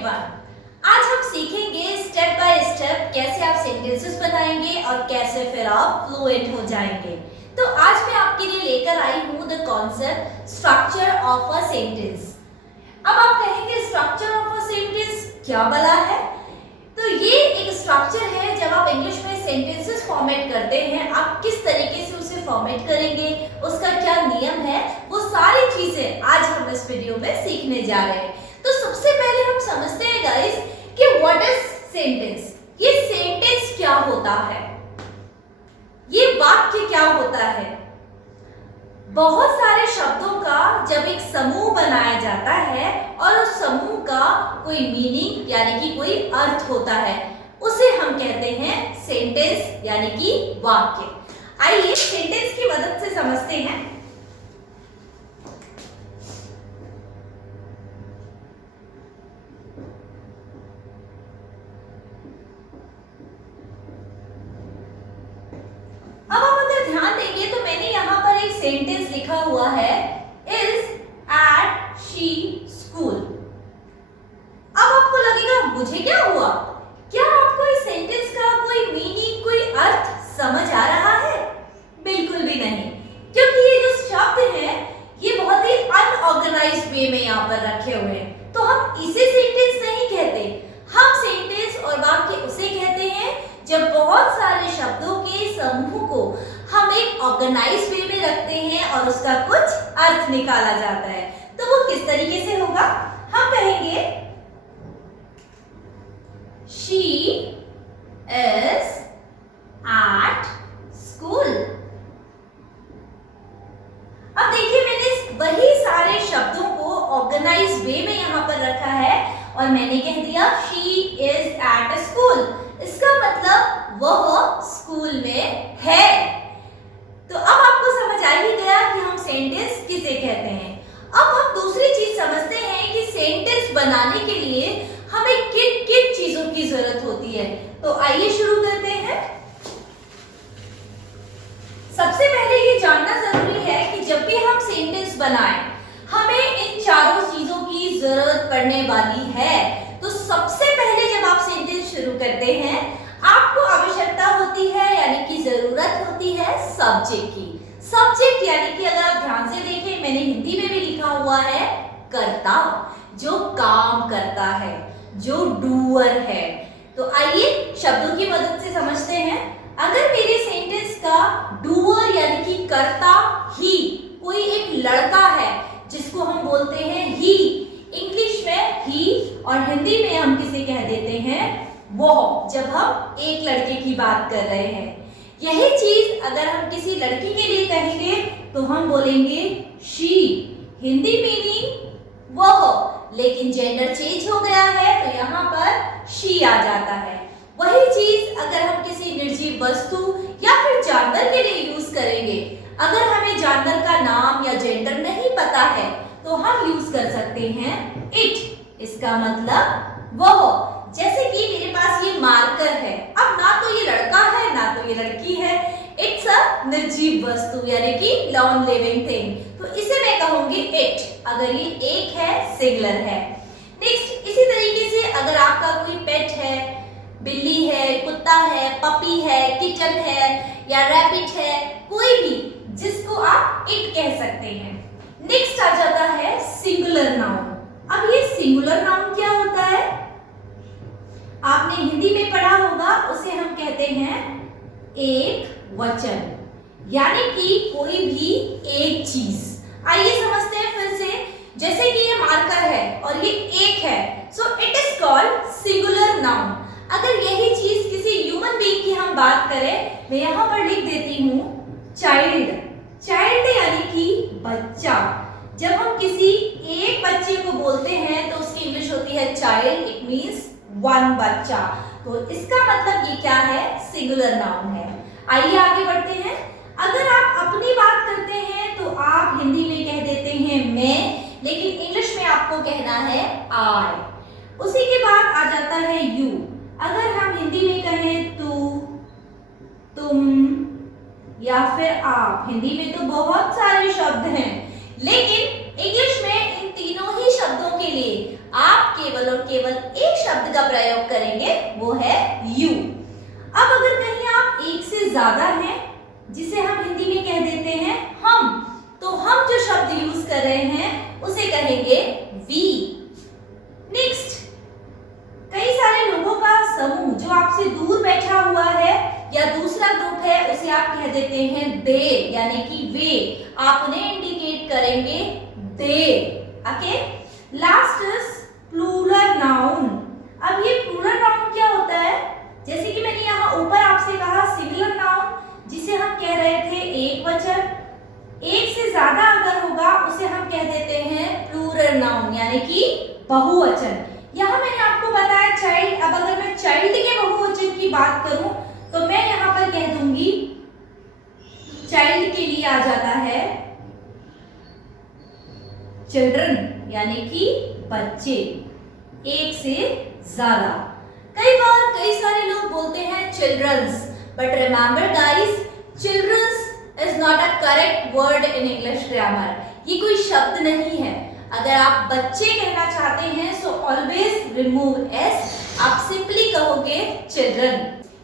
everyone. आज हम सीखेंगे स्टेप बाय स्टेप कैसे आप सेंटेंसेस बनाएंगे और कैसे फिर आप फ्लुएंट हो जाएंगे। तो आज मैं आपके लिए लेकर आई हूँ the concept structure of a sentence. अब आप कहेंगे स्ट्रक्चर ऑफ अ सेंटेंस क्या भला है? तो ये एक स्ट्रक्चर है। जब आप इंग्लिश में सेंटेंसेस फॉर्मेट करते हैं, आप किस तरीके से उसे फॉर्मेट करेंगे, उसका क्या नियम है, वो सारी चीजें आज हम इस वीडियो में सीखने जा रहे हैं। तो सबसे पहले हम समझते हैं गाइस कि व्हाट इज सेंटेंस। ये सेंटेंस क्या होता है, ये वाक्य क्या होता है। बहुत सारे शब्दों का जब एक समूह बनाया जाता है और उस समूह का कोई मीनिंग यानी कि कोई अर्थ होता है, उसे हम कहते हैं सेंटेंस यानी कि वाक्य। आइए सेंटेंस की मदद से समझते हैं। अब आप अगर ध्यान देंगे तो मैंने यहाँ पर एक सेंटेंस लिखा हुआ है, इज एट शी स्कूल। अब आपको लगेगा मुझे क्या हुआ, क्या आपको इस सेंटेंस का कोई मीनिंग, कोई अर्थ समझ आ रहा है? बिल्कुल भी नहीं, क्योंकि ये जो शब्द है ये बहुत ही अनऑर्गेनाइज्ड वे में यहाँ पर रखे हुए हैं। तो हम इसे सेंटेंस नहीं कहते, हम सेंटेंस और वाक्य उसे कहते हैं जब बहुत सारे शब्दों के समूह को हम एक ऑर्गेनाइज्ड वे में रखते हैं और उसका कुछ अर्थ निकाला जाता है। तो वो किस तरीके से होगा? हम कहेंगे शी इज एट स्कूल। अब देखिए मैंने वही सारे शब्दों को ऑर्गेनाइज्ड वे में यहाँ पर रखा है और मैंने कह दिया शी इज एट स्कूल। इसका मतलब वह स्कूल में है। तो अब आपको समझ आ ही गया कि हम सेंटेंस किसे कहते हैं। अब हम दूसरी चीज समझते हैं कि सेंटेंस बनाने के लिए हमें किन किन चीजों की जरूरत होती है। तो आइए शुरू करते हैं। सबसे पहले ये जानना जरूरी है कि जब भी हम सेंटेंस बनाएं, हमें इन चारों चीजों की जरूरत पड़ने वाली है। तो सबसे पहले जब आप सेंटेंस शुरू करते हैं, आपको आवश्यकता होती है यानी कि जरूरत होती है सब्जेक्ट की। सब्जेक्ट यानी कि अगर आप ध्यान से देखें, मैंने हिंदी में भी लिखा हुआ है कर्ता, जो काम करता है, जो डूअर है। तो आइए शब्दों की मदद से समझते हैं। अगर मेरे सेंटेंस का डूअर यानी कि कर्ता ही कोई एक लड़का है जिसको हम बोलते हैं ही, इंग्लिश में ही और हिंदी में हम किसे कह देते हैं वो, जब हम एक लड़के की बात कर रहे हैं। यही चीज अगर हम किसी लड़की के लिए कहेंगे तो हम बोलेंगे शी, हिंदी मीनिंग वह, लेकिन जेंडर चेंज हो गया है तो यहाँ पर शी आ जाता है। वही चीज अगर हम किसी निर्जीव वस्तु या फिर जानवर के लिए यूज करेंगे, अगर हमें जानवर का नाम या जेंडर नहीं पता है तो हम यूज कर सकते हैं इट। इसका मतलब वह। जैसे कि मेरे पास ये मार्कर है, अब ना तो ये लड़का है ना तो ये लड़की है, इट्स अ निर्जीव वस्तु यानी कि नॉन लिविंग थिंग, तो इसे मैं कहूंगी इट। अगर ये एक है, सिंगुलर है। नेक्स्ट इसी तरीके से अगर आपका कोई पेट है, बिल्ली है, कुत्ता है, पपी है, किटन है या रैबिट है, कोई भी जिसको आप इट कह सकते हैं। नेक्स्ट आ जाता है सिंगुलर नाउन। अब ये सिंगुलर नाउन क्या होता है? आपने हिंदी में पढ़ा होगा, उसे हम कहते हैं एक वचन, यानी कि कोई भी एक चीज। आइए समझते हैं फिर से। जैसे कि ये मार्कर है और ये एक है, so it is called singular noun. अगर यही चीज किसी ह्यूमन बीइंग की हम बात करें, मैं यहाँ पर लिख देती हूँ चाइल्ड। चाइल्ड यानी कि बच्चा। जब हम किसी एक बच्चे को बोलते हैं तो उसकी इंग्लिश होती है चाइल्ड, इट मींस वन बच्चा। तो इसका मतलब ये क्या है? सिंगुलर नाउन है। आइए आगे बढ़ते हैं। अगर आप अपनी बात करते हैं तो आप हिंदी में कह देते हैं मैं, लेकिन इंग्लिश में आपको कहना है आई। उसी के बाद आ जाता है यू। अगर हम हिंदी में कहें तू, तुम या फिर आप, हिंदी में तो बहुत सारे शब्द हैं, लेकिन इंग्लिश में इन तीनों ही शब्दों के लिए आप केवल और केवल एक शब्द का प्रयोग करेंगे, वो है यू। अब अगर कहीं आप एक से ज्यादा हैं, जिसे हम हिंदी में कह देते हैं हम, तो हम जो शब्द यूज कर रहे हैं उसे कहेंगे वी। नेक्स्ट, कई सारे लोगों का समूह जो आपसे दूर बैठा हुआ है या दूसरा ग्रुप है, उसे आप कह देते हैं दे, यानी कि वे। आप उन्हें इंडिकेट करेंगे दे। Okay, last is plural noun. अब ये प्लूरल नाउन क्या होता है? जैसे कि मैंने यहाँ ऊपर आपसे कहा सिंगुलर नाउन, जिसे हम कह रहे थे एक वचन, एक से ज्यादा अगर होगा उसे हम कह देते हैं प्लूरल नाउन, यानी कि बहुवचन। यहाँ मैंने आपको बताया चाइल्ड। अब अगर मैं चाइल्ड के बहुवचन की बात करूं तो मैं यहाँ पर कह दूंगी, चाइल्ड के लिए आ जाता है चिल्ड्रन, यानी कि बच्चे, एक से ज्यादा। कई बार कई सारे लोग बोलते हैं childrens, but remember guys, childrens is not a correct word in English grammar. ये कोई शब्द नहीं है। अगर आप बच्चे कहना चाहते हैं सो ऑलवेज रिमूव एस, आप सिंपली कहोगे चिल्ड्रन।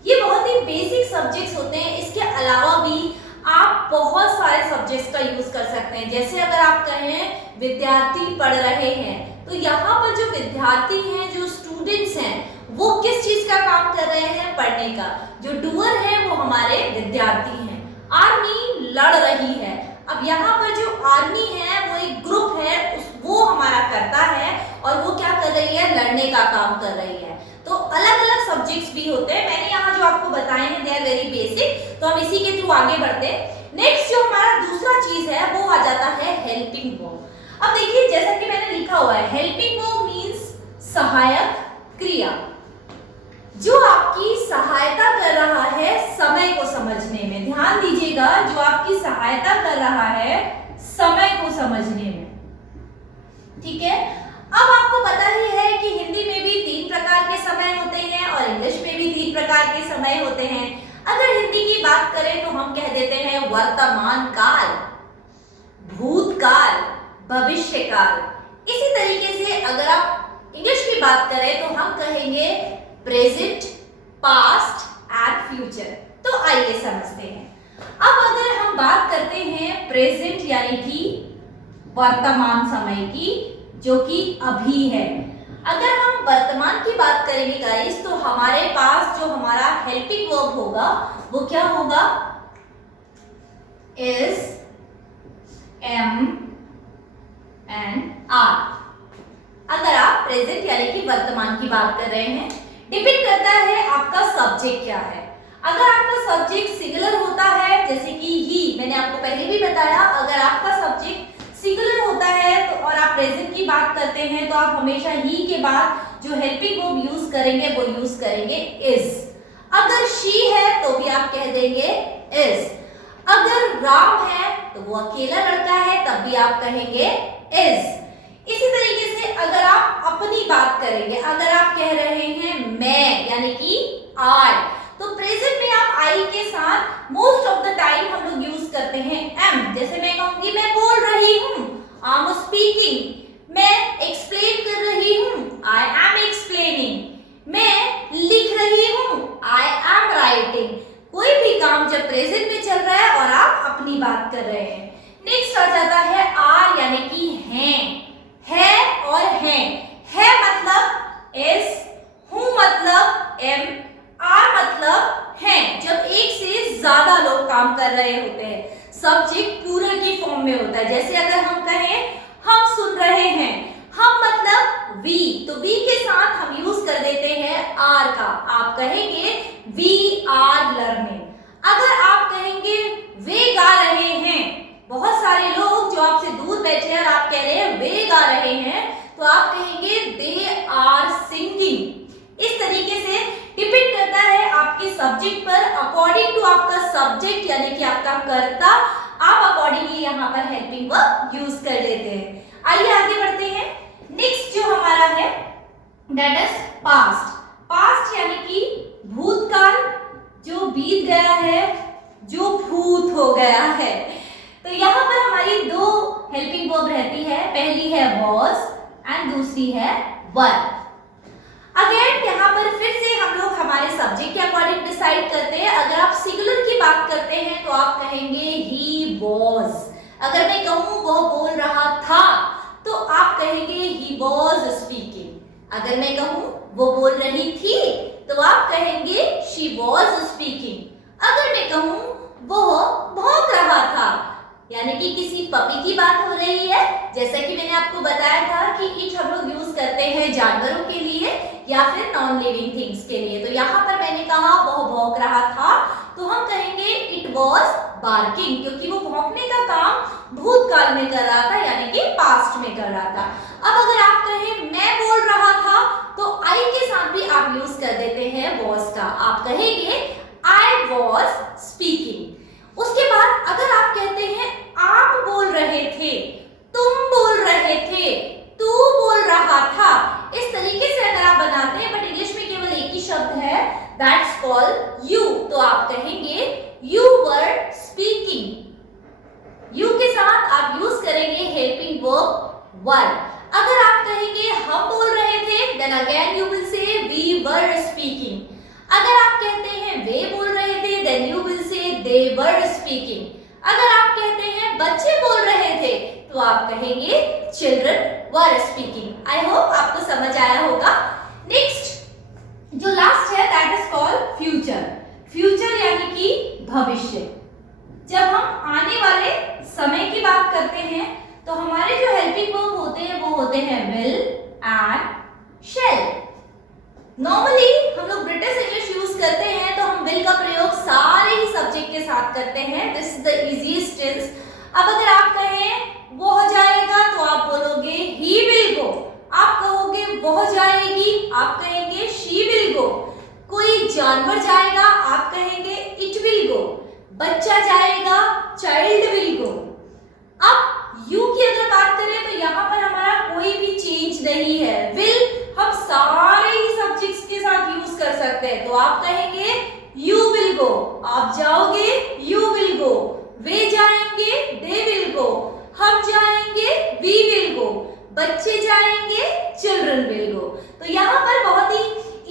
ये बहुत ही बेसिक सब्जेक्ट्स होते हैं। इसके अलावा भी आप बहुत सारे सब्जेक्ट्स का यूज कर सकते हैं। जैसे अगर आप कहें विद्यार्थी पढ़ रहे हैं, तो यहाँ पर जो विद्यार्थी हैं, जो स्टूडेंट्स हैं, वो किस चीज का काम कर रहे हैं? पढ़ने का। जो डूअर है वो हमारे विद्यार्थी हैं। आर्मी लड़ रही है। अब यहाँ पर जो आर्मी है वो एक ग्रुप है, वो हमारा करता है और वो क्या कर रही है? लड़ने का काम कर रही है। तो अलग अलग सब्जेक्ट्स भी होते हैं। मैंने यहाँ जो आपको बताए हैं दे आर वेरी बेसिक, तो हम इसी के थ्रू आगे बढ़ते हैं। नेक्स्ट जो हमारा दूसरा चीज है वो आ जाता है हेल्पिंग वर्ब। अब देखिए, जैसा कि मैंने लिखा हुआ है, हेल्पिंग वर्ब मीन्स सहायक क्रिया, जो आपकी सहायता कर रहा है समय को समझने में। ध्यान दीजिएगा, जो आपकी सहायता कर रहा है समय को समझने में। ठीक है, अब आपको पता ही है कि हिंदी में भी 3 प्रकार के समय होते हैं और इंग्लिश में भी 3 प्रकार के समय होते हैं। अगर हिंदी की बात करें तो हम कह देते हैं वर्तमान काल, भूतकाल, भविष्य काल। इसी तरीके से अगर आप इंग्लिश की बात करें तो हम कहेंगे प्रेजेंट, पास्ट एंड फ्यूचर। तो आइए समझते हैं। अब अगर हम बात करते हैं प्रेजेंट यानी कि वर्तमान समय की, जो कि अभी है। अगर हम वर्तमान की बात करेंगे गाइस, तो हमारे पास जो हमारा हेल्पिंग वर्ब होगा वो क्या होगा? Is, am and are. अगर आप प्रेजेंट यानी कि वर्तमान की बात कर रहे हैं, डिपेंड करता है आपका सब्जेक्ट क्या है। अगर आपका सब्जेक्ट सिंगुलर होता है, जैसे कि ही, मैंने आपको पहले भी बताया, अगर आपका सब्जेक्ट सिंगुलर होता है तो और आप प्रेजेंट की बात करते हैं तो आप हमेशा ही के बाद जो हेल्पिंग वर्ब यूज करेंगे वो यूज करेंगे इज। अगर शी है तो भी आप कह देंगे इज। अगर राम है तो वो अकेला लड़का है, तब भी आप कहेंगे इज। इसी तरीके से अगर आप अपनी बात करेंगे, अगर आप कह रहे हैं मैं यानी कि आई, तो प्रेजेंट में आप आई के साथ मोस्ट ऑफ द टाइम हम लोग यूज करते हैं एम। जैसे मैं कहूंगी मैं बोल रही हूं, आई एम स्पीकिंग। मैं एक्सप्लेन कर रही हूं, आई एम एक्सप्लेनिंग। मैं लिख रही हूं, आई एम राइटिंग। कोई भी काम जब प्रेजेंट में चल रहा है और आप अपनी बात कर रहे हैं। नेक्स्ट आ जाता है आर यानी कि हैं। है और हैं। है मतलब इज, हूं मतलब एम, आर मतलब हैं। जब एक से ज्यादा लोग काम कर रहे होते हैं, सब्जेक्ट प्लूरल की फॉर्म में होता है। जैसे अगर हम कहें हम सुन रहे हैं, हम मतलब वी, तो वी के साथ हम यूज कर देते हैं आर का। आप कहेंगे वी आर लर्निंग। अगर आप कहेंगे वे गा रहे हैं, बहुत सारे लोग जो आपसे दूर बैठे हैं और आप कह रहे हैं वे गा रहे हैं, तो आप कहेंगे दे आर सिंगिंग। इस तरीके से डिपेंड करता है आपके सब्जेक्ट पर। अकॉर्डिंग टू आपका सब्जेक्ट यानी कि आपका कर्ता, आप अकॉर्डिंगली यहाँ पर हेल्पिंग वर्ब यूज कर लेते हैं। आइए आगे बढ़ते हैं। नेक्स्ट जो हमारा है दैट इज पास्ट। पास्ट यानी कि भूतकाल, जो बीत गया है, जो भूत हो गया है। तो यहाँ पर हमारी 2 हेल्पिंग वर्ब रहती है। पहली है was एंड दूसरी है वन। अगेन यहाँ पर फिर से हम लोग हमारे सब्जेक्ट के अकॉर्डिंग डिसाइड करते हैं। अगर आप सिंगुलर की बात करते हैं तो आप कहेंगे ही वॉज। अगर मैं कहूँ वह बोल रहा था तो आप कहेंगे ही वॉज स्पीकिंग। अगर मैं कहूँ वो बोल रही थी तो आप कहेंगे शी वॉज स्पीकिंग। अगर मैं कहूँ वह भौंक रहा था, यानी कि किसी पपी की बात हो रही है, जैसा कि मैंने आपको बताया था कि इट हम लोग यूज करते हैं जानवरों के लिए या फिर नॉन लिविंग थिंग्स के लिए। तो यहाँ पर मैंने कहा वह भौंक रहा था तो हम कहेंगे इट वॉज बार्किंग, क्योंकि वो भौंकने का काम भूतकाल में कर रहा था, यानी कि पास्ट में कर रहा था। अब अगर आप कहें मैं बोल रहा था तो आई के साथ भी आप यूज कर देते हैं वॉज का। आप कहेंगे आई वॉज स्पीकिंग। उसके बाद अगर आप कहते हैं आप बोल रहे थे, तुम बोल रहे थे, तू बोल रहा था, इस तरीके से अगर आप बनाते हैं, बट इंग्लिश में केवल एक ही शब्द है, दैट्स कॉल्ड यू। तो आप कहेंगे यू वर स्पीकिंग। यू के साथ आप यूज करेंगे हेल्पिंग वर्ब वर। अगर आप कहेंगे हम बोल रहे थे, then again you will say we were speaking. अगर आप कहते हैं वे बोल रहे थे, देन यू विल से दे वर स्पीकिंग। अगर आप कहते हैं बच्चे बोल रहे थे तो आप कहेंगे children were speaking. I hope आपको समझ आया होगा। नेक्स्ट जो लास्ट है that is called future. Future यानी कि भविष्य। जब हम आने वाले समय की बात करते हैं तो हमारे जो हेल्पिंग वर्ब होते हैं वो होते हैं विल एंड शैल। नॉर्मली हम लोग ब्रिटिश इंग्लिश यूज करते हैं तो हम विल का प्रयोग सारे ही सब्जेक्ट के साथ करते हैं। This is the easiest tense. अब अगर आप कहें वो हो जाएगा तो आप बोलोगे ही विल गो। आप कहोगे वो हो जाएगी, आप कहेंगे शी विल गो। कोई जानवर जाएगा, आप कहेंगे इट विल गो। बच्चा जाएगा, चाइल्ड विल गो। अब यू की अगर बात करें तो यहाँ पर हमारा कोई भी चेंज नहीं है। विल हम सारे ही सब्जेक्ट्स के साथ यूज कर सकते हैं। तो आप कहेंगे यू विल गो, आप जाओगे यू विल गो, वे जाएंगे दे विल गो, हम जाएंगे वी विल गो, बच्चे जाएंगे चिल्ड्रन विल गो। तो यहाँ पर बहुत ही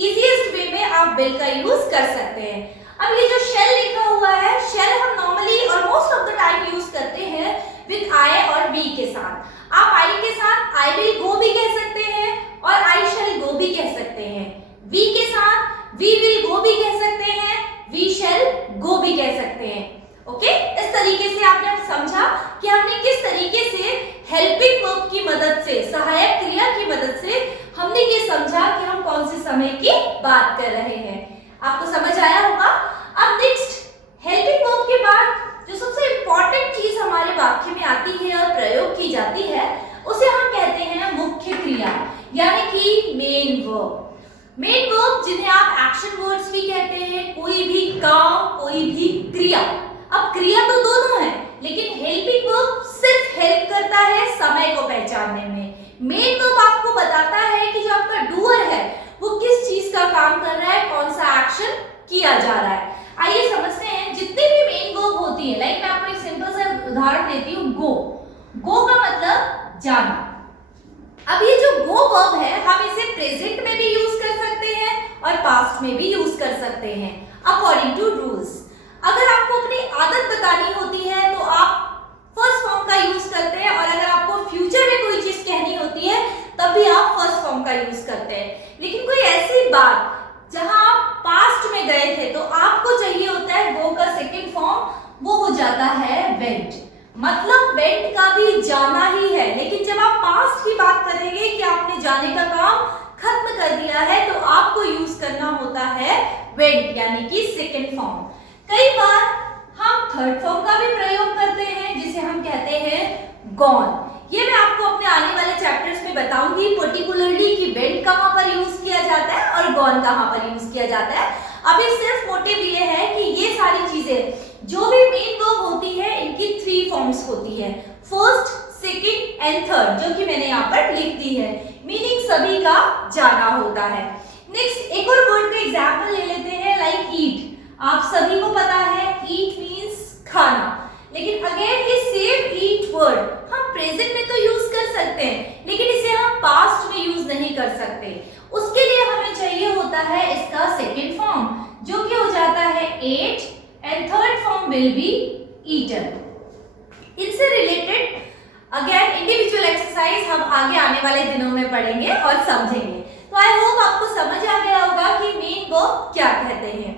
इजीएस्ट वे में आप विल का यूज कर सकते हैं। अब ये जो शेल लिखा हुआ है, शेल हम नॉर्मली और most of the time use करते हैं विद आई और वी के साथ। आप आई के साथ आई विल गो भी कह सकते हैं और आई शैल गो भी कह सकते हैं। वी के साथ वी विल गो भी कह सकते हैं, वी शैल गो भी कह सकते हैं। ओके, इस तरीके से आपने समझा कि हमने किस तरीके से हेल्पिंग वर्ब की मदद से, सहायक क्रिया की मदद से हमने ये समझा कि हम कौन से समय की बात कर रहे हैं। आपको समझ आया होगा। अब नेक्स्ट हेल्पिंग वर्ब के बाद जो सबसे इंपॉर्टेंट चीज हमारे वाक्य में आती है और प्रयोग की जाती है उसे हम कहते हैं मुख्य क्रिया, यानी कि मेन वर्ब। मेन वर्ब जिन्हें आप एक्शन वर्ड्स भी कहते हैं, कोई भी काम, कोई भी क्रिया। अब क्रिया तो दोनों है, लेकिन हेल्पिंग वर्ब सिर्फ हेल्प करता है समय को पहचानने में। मेन वर्ब आपको बताता है कि जो आपका डूअर है वो किस चीज का काम कर रहा है, कौन सा एक्शन किया जा रहा है। आइए समझते हैं जितने भी मेन वर्ब होती है। लाइक मैं आपको एक सिंपल सा उदाहरण देती हूँ, गो। गो का मतलब जाना। अब ये जो गो वर्ब है हम इसे प्रेजेंट में भी यूज कर सकते हैं और पास्ट में भी यूज कर सकते हैं अकॉर्डिंग टू रूल्स। अगर आपको अपनी आदत बतानी होती है तो आप फर्स्ट फॉर्म का यूज करते हैं, और अगर आपको फ्यूचर में कोई चीज कहनी होती है तब भी आप फर्स्ट फॉर्म का यूज करते हैं। लेकिन कोई ऐसी बात जहां आप पास्ट में गए थे तो आपको चाहिए होता है गो का सेकंड फॉर्म, वो हो जाता है वेंट। मतलब वेंट का भी जाना ही है, लेकिन जब आप पास्ट की बात करेंगे कि आपने जाने का काम खत्म कर दिया है तो आपको यूज करना होता है वेंट, यानी कि सेकंड फॉर्म। कई बार हम थर्ड फॉर्म का भी प्रयोग करते हैं जिसे हम कहते हैं गॉन। ये मैं आपको अपने आने वाले चैप्टर्स में बताऊंगी पर्टिकुलरली कि वेंट कहां पर यूज किया जाता है और गॉन कहां पर यूज किया जाता है। अभी सिर्फ मोटिव ये है कि ये सारी चीजें जो भी मेन वर्ब होती है इनकी 3 फॉर्म्स होती है, फर्स्ट, सेकंड एंड थर्ड, जो कि मैंने यहाँ पर लिख दी है। मीनिंग सभी का जाना होता है। नेक्स्ट एक और वर्ड का एग्जाम्पल ले लेते हैं, लाइक ईट। आप सभी को पता है ईट मीन्स खाना, लेकिन अगेन ये सेम ईट वर्ड हम प्रेजेंट में तो यूज कर सकते हैं, लेकिन इसे हम पास्ट में यूज नहीं कर सकते। उसके लिए हमें चाहिए होता है इसका सेकेंड फॉर्म, जो कि हो जाता है ate, and third form will be eaten. इनसे रिलेटेड अगेन इंडिविजुअल एक्सरसाइज हम आगे आने वाले दिनों में पढ़ेंगे और समझेंगे। तो आई होप आपको समझ आ गया होगा कि मेन वर्ब क्या कहते हैं।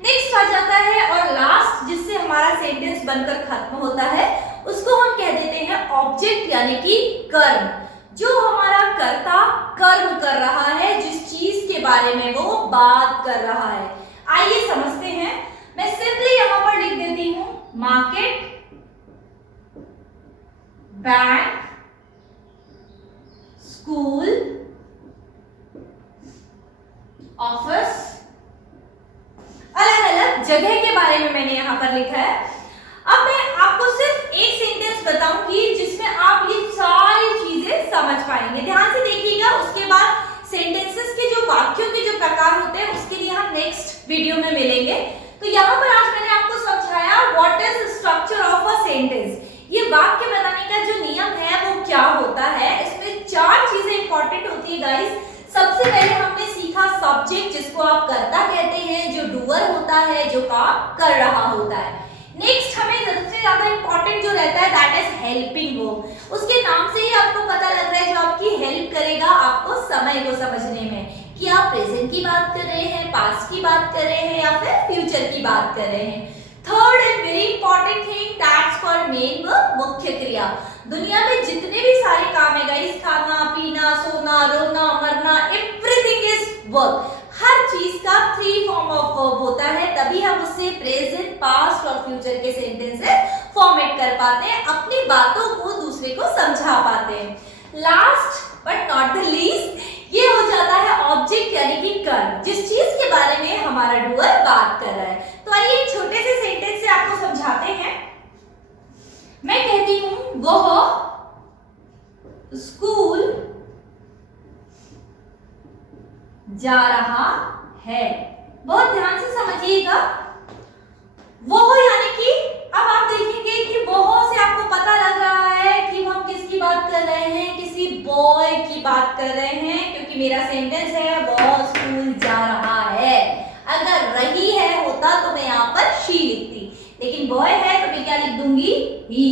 नेक्स्ट आ जाता है और लास्ट जिससे हमारा सेंटेंस बनकर खत्म होता है, उसको हम कह देते हैं ऑब्जेक्ट यानी कि कर्म। जो हमारा कर्ता कर्म कर रहा है, जिस चीज के बारे में वो बात कर रहा है। आइए समझते हैं। मैं सिंपली यहां पर लिख देती हूं मार्केट, बैंक, स्कूल, ऑफिस, अलग अलग जगह के बारे में मैंने यहां पर लिखा है। अब मैं आपको सिर्फ एक सेंटेंस बताऊंगी जिसमें आप ये सारी चीजें समझ पाएंगे। ध्यान से देखिएगा। उसके बाद सेंटेंसेस के जो वाक्यों के जो प्रकार होते हैं उसके लिए हम नेक्स्ट वीडियो में मिलेंगे। तो यहाँ पर आज मैंने आपको समझाया what is structure of a sentence. ये वाक्य बनाने का जो नियम है वो क्या होता है। इसमें चार चीजें इंपॉर्टेंट होती है गाइस। सबसे पहले हमने सीखा सब्जेक्ट, जिसको आप कर्ता कहते हैं, जो डूअर होता है, जो काम कर रहा होता है। नेक्स्ट हमें सबसे ज्यादा इंपॉर्टेंट जो रहता है दैट इज हेल्पिंग वर्ब। उसके नाम से ही आपको पता लग रहा है जो आपकी हेल्प करेगा आपको समय को समझने में, कि आप प्रेजेंट की बात कर रहे हैं, पास्ट की बात कर रहे हैं या फिर फ्यूचर की बात कर रहे हैं। Third and very important thing that's called main verb, मुख्य क्रिया। दुनिया में जितने भी सारे काम है गाइस, खाना, पीना, सोना, रोना, मरना, एवरीथिंग इज वर्ब। हर चीज का थ्री फॉर्म ऑफ वर्ब होता है, तभी हम उससे प्रेजेंट, पास्ट और फ्यूचर के सेंटेंसेस फॉर्मेट कर पाते हैं, अपनी बातों को दूसरे को समझा पाते हैं। Last but not the least ये हो जाता है ऑब्जेक्ट यानी कि कर्म, जिस चीज के बारे में हमारा डूअर बात कर रहा है। तो आइए एक छोटे से सेंटेंस से आपको समझाते हैं। मैं कहती हूं वह स्कूल जा रहा है। बहुत ध्यान से समझिएगा। वह यानी कि अब आप देखेंगे कि वह से आपको पता लग रहा है कि हम किसकी बात कर रहे हैं, किसी बॉय की बात कर रहे हैं, क्योंकि मेरा सेंटेंस है वह स्कूल जा रहा है। अगर रही है होता तो मैं यहाँ पर शी लिखती, लेकिन बॉय है तो मैं क्या लिख दूंगी, ही।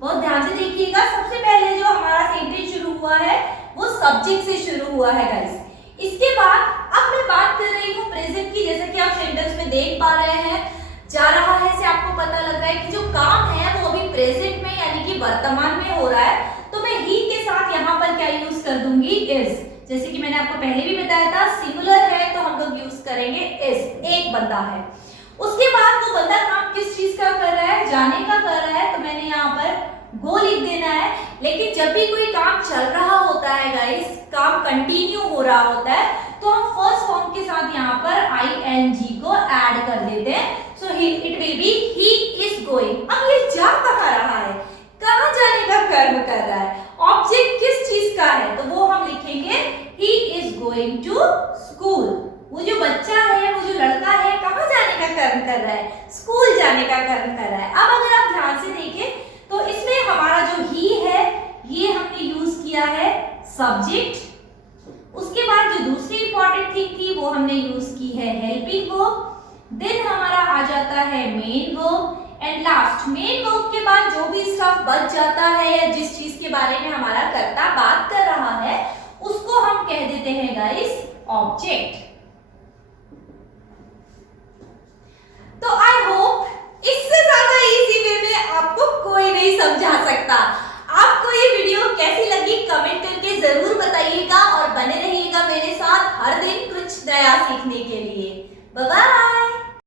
बहुत ध्यान से देखिएगा। सबसे पहले जो हमारा सेंटेंस शुरू हुआ है वो सब्जेक्ट से शुरू हुआ है गाइस। इसके बाद अब मैं बात कर रही हूँ प्रेजेंट की, जैसा कि आप सेंटेंस में देख पा रहे हैं। जा रहा है से आपको पता लग रहा है कि जो काम है वो अभी प्रेजेंट में यानी कि वर्तमान में हो रहा है, तो मैं ही के साथ यहाँ पर क्या यूज कर दूंगी, इज। जैसे कि मैंने आपको पहले भी बताया था सिंगुलर है तो हम लोग यूज करेंगे इज, एक बंदा है। उसके बाद वो बंदा काम किस चीज का कर रहा है, जाने का कर रहा है, तो मैंने यहाँ पर गो लिख देना है। लेकिन जब भी कोई काम चल रहा होता है गाइस, काम कंटिन्यू हो रहा होता है, तो हम फर्स्ट फॉर्म के साथ यहाँ पर ing को ऐड कर देते हैं। So it will be he is going. अब ये जा कहाँ रहा है, कहाँ जाने का कर्म कर रहा है, ऑब्जेक्ट किस चीज का है, तो वो हम लिखेंगे he is going to school. वो जो बच्चा है, वो जो लड़का है, कहाँ जाने का कर्म कर रहा है, स्कूल जाने का कर्म कर रहा है। अब अगर आप ध्यान से देखें तो इसमें हमारा जो ही है ये हमने यूज किया है सब्जेक्ट। उसके बाद जो दूसरी इंपॉर्टेंट थिंग थी वो हमने यूज की है हेल्पिंग वर्ब। देन हमारा आ जाता है main verb, and last main verb के बाद जो भी स्टफ बच जाता है या जिस चीज के बारे में हमारा कर्ता बात कर रहा है उसको हम कह देते हैं गाइस ऑब्जेक्ट। तो आई होप इससे ज्यादा इजी वे में आपको कोई नहीं समझा सकता। आपको ये वीडियो कैसी लगी कमेंट करके जरूर बताइएगा और बने रहिएगा मेरे साथ हर दिन कुछ नया सीखने के लिए। Bye bye.